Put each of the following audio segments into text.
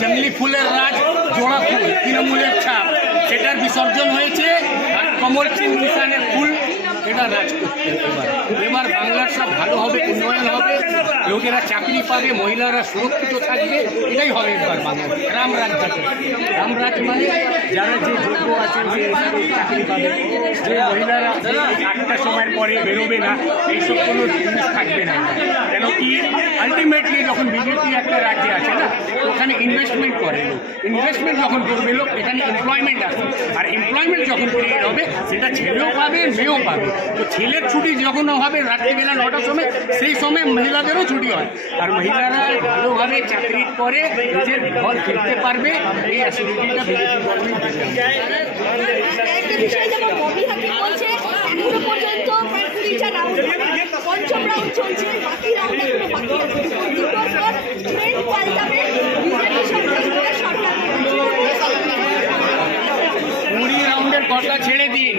জঙ্গলি ফুলের রাজ জোড়া ফুল তৃণমূলের ছাপ সেটার বিসর্জন হয়েছে, আর কমল সিং কিষানের ফুল এটা রাজ করতে। এবার বাংলার সব ভালো হবে, উন্নয়ন হবে, লোকেরা চাকরি পাবে, মহিলারা সুরক্ষিত থাকবে, এটাই হবে এবার বাংলা রামরাজ যাকে। রামরাজ মানে যারা যে যোগ্য আছেন যে চাকরি পাবে, যে মহিলারা 8টার সময়ের পরে বেরোবে না, এইসব কোনো জিনিস থাকবে না। কেন কি আলটিমেটলি যখন বিজেপি একটা রাজ্যে আছে না, ওখানে ইনভেস্টমেন্ট করে, ইনভেস্টমেন্ট যখন করবে লোক, এখানে এমপ্লয়মেন্ট আসে, আর এমপ্লয়মেন্ট যখন ক্রিয়েট হবে সেটা ছেলেও পাবে মেয়েও পাবে। তো ছেলের ছুটি যখন হবে রাত্রিবেলা 9টার সময়, সেই সময় মহিলাদেরও ছুটি হয়, আর মহিলারা ভালোভাবে চাকরি করে নিজের ঘর ফিরতে পারবে। এই অ্যাসিডিটিটা বিজেপি গভর্নমেন্ট কথা ছেড়ে দিন,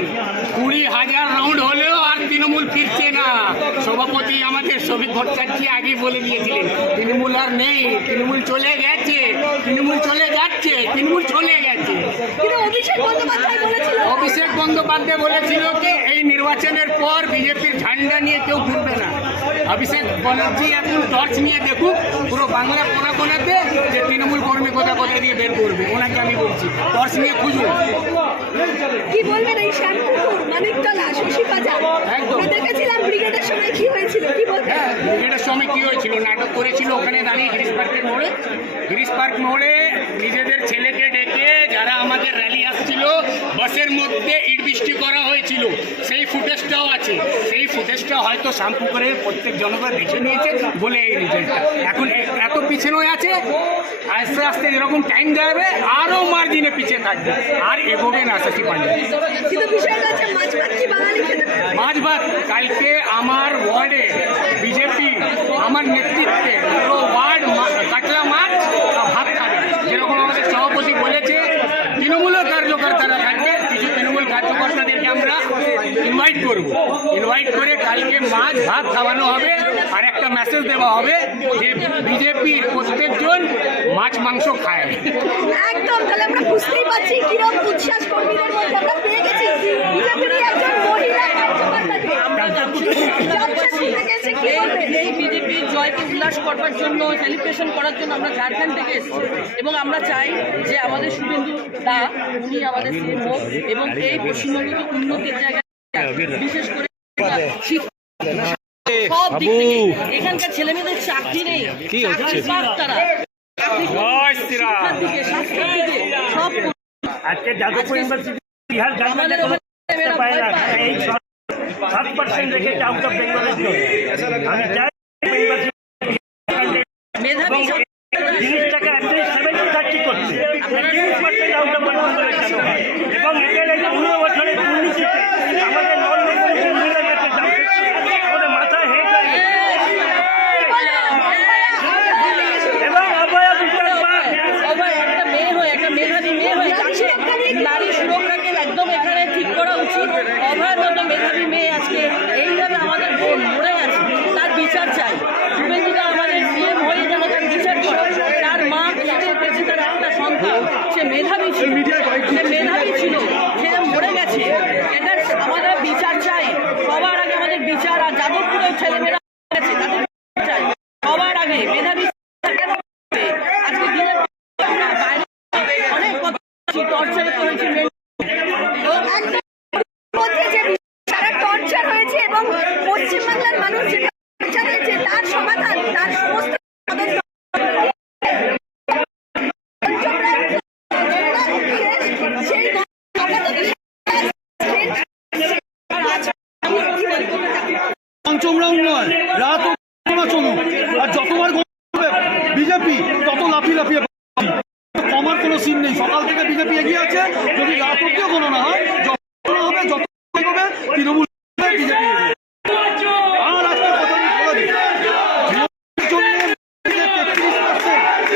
20,000 রাউন্ড হলেও আর তৃণমূল ফিরছে না। সভাপতি আমাদের শফিক ভট্টাচার্য আগে বলে দিয়েছিলেন তৃণমূল আর নেই, তৃণমূল চলে গেছে, তৃণমূল চলে যাচ্ছে, তৃণমূল চলে গেছে। অভিষেক বন্দ্যোপাধ্যায় বলেছিল যে এই নির্বাচনের পর বিজেপির ঝান্ডা নিয়ে কেউ ঘুরবে না। অভিষেক ব্যানার্জি এখন টর্চ নিয়ে দেখুক পুরো বাংলা কোনা কোনাতে যে তৃণমূল কর্মী কোথায় দিয়ে বের করবে, ওনাকে আমি বলছি টর্চ নিয়ে খুঁজুন। কি বলবেন এই শ্যামপুকুর, মানিকতলা, শশীবাজার, আমরা দেখেছিলাম ব্রিগেডের সময় কি হয়েছিল, কি বলবেন? হ্যাঁ, ব্রিগেডের সময় কি হয়েছিল, নাটক করেছিল ওখানে দাঁড়িয়ে গিরিশ পার্ক মোড়ে নিজেদের ছেলেকে ডেকে যারা আমাদের র্যালি আসছিল বাসের মধ্যে ইট বৃষ্টি করা হয়েছিল, সেই ফুটেজটাও আছে। সেই ফুটেজটা হয়তো শ্যামপুকুরের প্রত্যেক জনগণ দেখে নিয়েছে বলে এই রিজল্টটা এখন এত পিছনে আছে। আস্তে আস্তে এরকম টাইম দেবে, আরও মার্জিনে পিছিয়ে থাকবে, আর এগোবে না শশী পান্ডে। মাছ ভাত কালকে আমার ওয়ার্ডে বিজেপি আমার নেতৃত্বে পুরো ওয়ার্ড কাতলা মাছ ভাত খাবে। যেরকম আমাদের সভাপতি বলেছে তৃণমূলের কার্যকর্তারা থাকবে, কিছু তৃণমূল কার্যকর্তাদেরকে আমরা ইনভাইট করব, ইনভাইট করে কালকে মাছ ভাত খাওয়ানো হবে, আর একটা মেসেজ দেওয়া হবে যে বিজেপির প্রত্যেকজন মাছ মাংস খায়। একদম, তাহলে আমরা বুঝতেই পারছি কিরকম উচ্ছ্বাস কর্মীদের মধ্যে আমরা পেয়ে গেছি বিজেপির একজন মহিলা এই বিজেপির জয়কে উল্লাস করবার জন্য, সেলিব্রেশন করার জন্য আমরা ঝাড়খণ্ড থেকে এসেছি, এবং আমরা চাই যে আমাদের শুভেন্দু দা উনি আমাদের সিএম হোক, এবং এই পশ্চিমবঙ্গকে উন্নতির জায়গায় বিশেষ করে সব দিক থেকে এখানকার ছেলেমেয়েদের চাকরি নেই, চাকরি পাক তারা, স্বাস্থ্যের দিকে সব। আজকে যাদবপুর ইউনিভার্সিটি বিহার আমাদের 7% রেখেছে আউট অফ বেঙ্গলের জন্য। আমি চাই মেধাবী জিনিসটাকে অ্যাটলিস্ট 70-30 করছে, 30% আউট অফ বেঙ্গলের কেন হয়, এবং এদের এই 15 বছরের দুর্নীতিতে আমাদের নন বেঙ্গলি মহিলাদের কাছে আমাদের মাথায় হেঁট হয়ে গেছে। এবং অভয়া বিশ্বাস একটা মেয়ে হয়ে, একটা মেধাবী মেয়ে হয়ে যাচ্ছে, নারী সুরক্ষাকে একদম এখানে ঠিক করা উচিত। অভয়ের মতো মেধাবী মেয়ে আজকে এইভাবে আমাদের মরে গেছে, তার বিচার চাই। শুভেন্দুদা আমাদের সিএম হয়ে যেন তার বিচার করে, তার মা পেয়েছে, তার একটা সন্তান, সে মেধাবী ছিল, সে মরে গেছে, এটার আমাদের বিচার চাই। সবার আগে আমাদের বিচার, আর যাদবপুরের ছেলেমেয়েরা গেছে তাদের চাই সবার আগে। মেধাবী আজকে দিনের অনেক কথা টর্চার করেছে, টর্চার হয়েছে, এবং পশ্চিমবাংলার মানুষ যেটা টর্চার হয়েছে তার সমাধান, তার সমস্ত পঞ্চমরা উন্নয়ন রাত চলুক, আর যতবার বিজেপি তত লাফিয়ে কমার কোনো সিন নেই। সকাল থেকে বিজেপি এগিয়ে আছে, যদি রাত অব্দিও কোনো না হয়, যত হবে যত হবে তৃণমূল বিজেপি। আর আজকে কথা বলে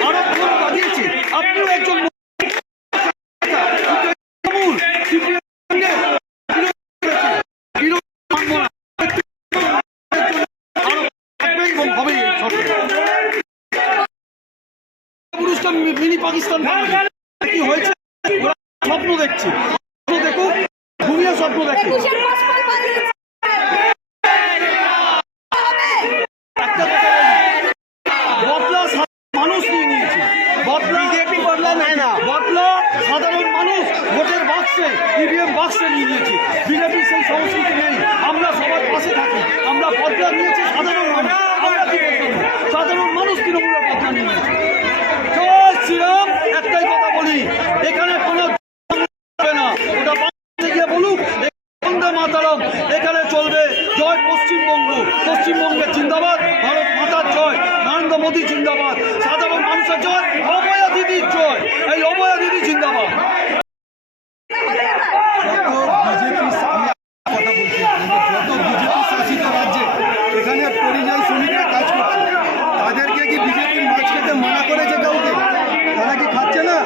আরো বাড়িয়েছে, আপনিও একজন পুরস্কার মিনি পাকিস্তান বানাবে। কি হয়েছে? ওরা স্বপ্ন দেখছে, স্বপ্ন দেখুক, ঘুমিয়ে স্বপ্ন দেখে। একুশের পাসপোর্ট বানিয়েছে। একটা কথা বলি, বদলা মানুষ নিয়ে নিয়েছে, বদলা বিজেপি বদলা নেয় না, বদলা সাধারণ মানুষ ভোটের বাক্সে ইভিএম বাক্সে নিয়ে নিয়েছে। বিজেপির সেই সংস্কৃতি নেই। আমরা সবার পাশে থাকি, আমরা বদলা নিয়েছি সাধারণ মানুষ। আমরা কি করবো? সাধারণ মানুষ তৃণমূলের বদলা নিয়ে নিয়েছে। জয় শ্রীরাম। একটাই কথা বলি, এখানে কোনো হবে না, ওটা বাংলাতে গিয়ে বলুক বন্দে মাতরম এখানে চলবে। জয় পশ্চিমবঙ্গ, পশ্চিমবঙ্গের জিন্দাবাদ, ভারত মাতার জয়, নরেন্দ্র মোদী জিন্দাবাদ, সাধারণ মানুষের জয়, অভয়া দিদির জয়, এই অভয়া দিদি জিন্দাবাদ। শাসিত রাজ্যে এখানে পরিযায়ী শ্রমিকরা কাজ করছে, তাদেরকে কি বিজেপির মাছ খেতে মানা করেছে কাউকে? তারা কি খাচ্ছে না?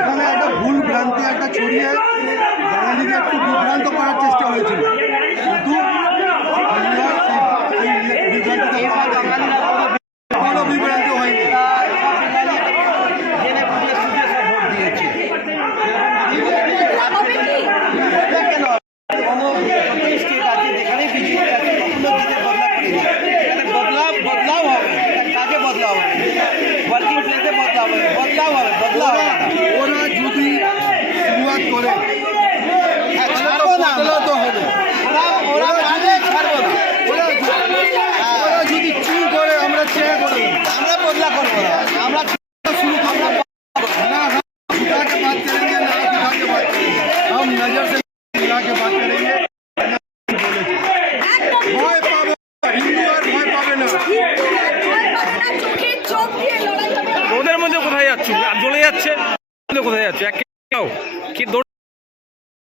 এখানে একটা ভুল ভ্রান্তি একটা ছড়িয়ে বাঙালিকে একটু বিভ্রান্ত করার চেষ্টা হয়েছিল, কিন্তু আমরা সেই বিভ্রান্তিতে কোনো বিভ্রান্ত হয়নি। জেনে বুঝে সুঝে সব ভোট দিয়েছে। কেন স্টেট আছে যেখানে বিজেপি আছে কখনো জিতে বদলা করেনি। এখানে বদলাও হবে, কাজে বদলাও হবে, ওয়ার্কিং প্লেসে বদলাও হবে।